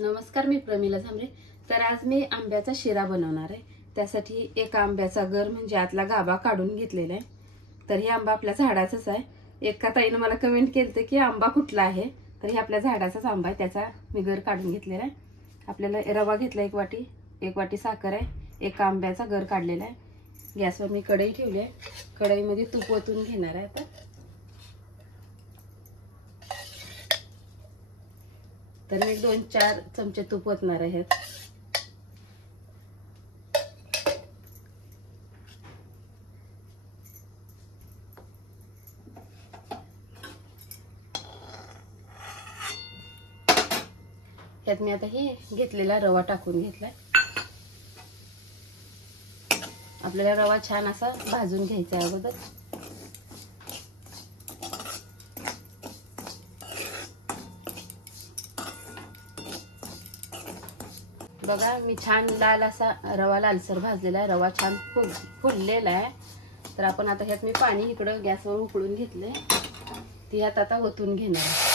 नमस्कार, मी प्रमिला झांबरे। तर आज मी आंब्याचा शिरा बनवणार आहे। त्यासाठी एक आंब्याचा गर म्हणजे आतला गाभा काढून घेतलेला आहे। तर ही आंबा आपल्या झाडाचाच आहे। एका ताईने मला कमेंट केलते की आंबा कुठला आहे, तर ही आपल्या झाडाचाच आंबा आहे, त्याचा मी गर काढून घेतलेला आहे। आपल्याला रवा घेतला एक वाटी साखर आहे, एक आंब्याचा गर काढलेला आहे। गॅसवर मी कढई ठेवली आहे, कढईमध्ये तूप ओतून घेणार आहे। आता तर मी 2-4 चमचे तूप ओतणार आहे। यात मी आता हे घेतलेला रवा टाकून घेतलाय। आपल्याला रवा छान असा भाजून घ्यायचा आहे अगोदर। बघा, मी छान लाल असा रवा लालसर भाजलेला आहे। रवा छान फुललेला आहे। तर आपण आता ह्यात मी पाणी इकडं गॅसवर उकळून घेतले, ती ह्यात आता ओतून घेणार आहे।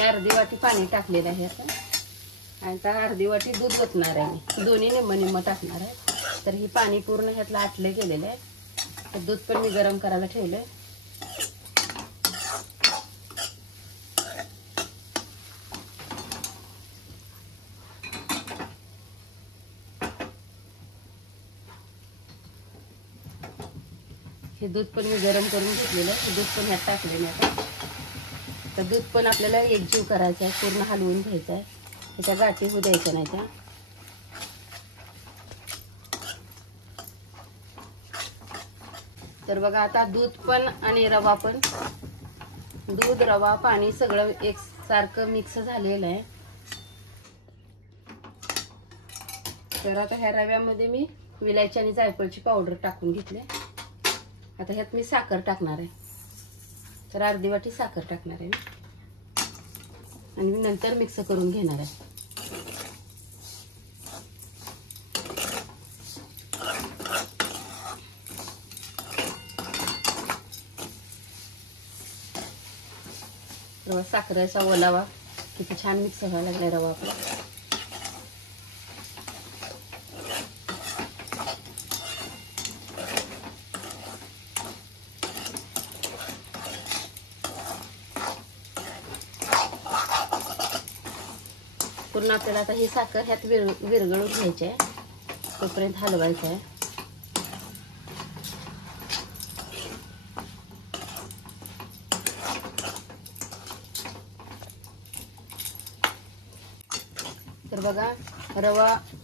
अर्धी वाटी पाणी टाकलेलं आहे आता, आणि आता अर्धी वाटी दूध ओतणार आहे। मी दोन्ही निम्म टाकणार आहे। तर ही पाणी पूर्ण ह्यातलं आटलं गेलेलं आहे। तर दूध पण मी गरम करायला ठेवलंय। हे दूध पण मी गरम करून घेतलेलं आहे। दूध पण ह्यात टाकलेलं आहे। तर दूध पण आपल्याला एकजीव करायचं आहे, पूर्ण हलवून घ्यायचं आहे, त्याच्या गाठी होऊ द्यायच्या नाही त्या। तर बघा, आता दूध पण आणि रवा पण, दूध रवा पाणी सगळं एकसारखं मिक्स झालेलं आहे। तर आता ह्या रव्यामध्ये मी विलायची आणि जायफळची पावडर टाकून घेतली। आता ह्यात मी साखर टाकणार आहे। तर अर्धी वाटी साखर टाकणार आहे आणि मी नंतर मिक्स करून घेणार आहे। रवा साखरेचा ओलावा किती छान मिक्स व्हायला लागलाय रवा आपला। पूर्ण आपल्याला आता ही साखर ह्यात विरघळून घ्यायची आहे, तोपर्यंत हलवायचं आहे। तर बघा,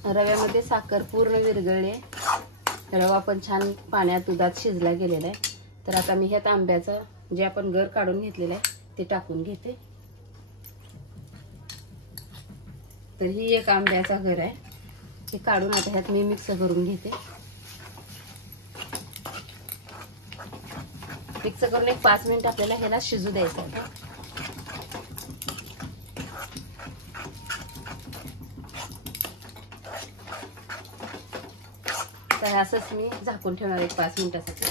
रव्यामध्ये साखर पूर्ण विरघळली आहे। रवा पण छान पाण्यात दुधात शिजला गेलेला आहे। तर आता मी ह्यात आंब्याचं जे आपण गर काढून घेतलेलं आहे ते टाकून घेते। तर ही एक आंब्याचा गर आहे, हे काढून आता ह्यात मी मिक्स करून घेते। मिक्स करून एक 5 मिनिट आपल्याला ह्याला शिजू द्यायचं आहे। तर असंच मी झाकून ठेवणार एक 5 मिनिटासाठी।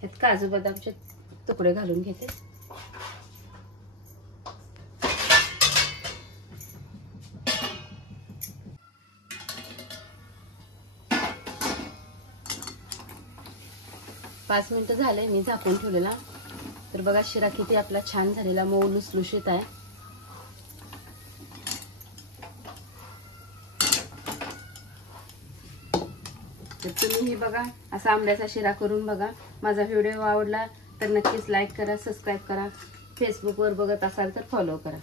ह्यात काजू बदामचे तुकडे घालून घेते। पाच मिनिटं झाले मी झाकून ठेवलेला। तर बघा, शिरा किती आपला छान झालेला, मऊ लुसलुशीत आहे। तर तुम्ही बघा, असा आंब्याचा शिरा करून बघा। माझा व्हिडिओ आवडला तर नक्कीच लाईक करा, सबस्क्राईब करा। फेसबुकवर बघत असाल तर फॉलो करा।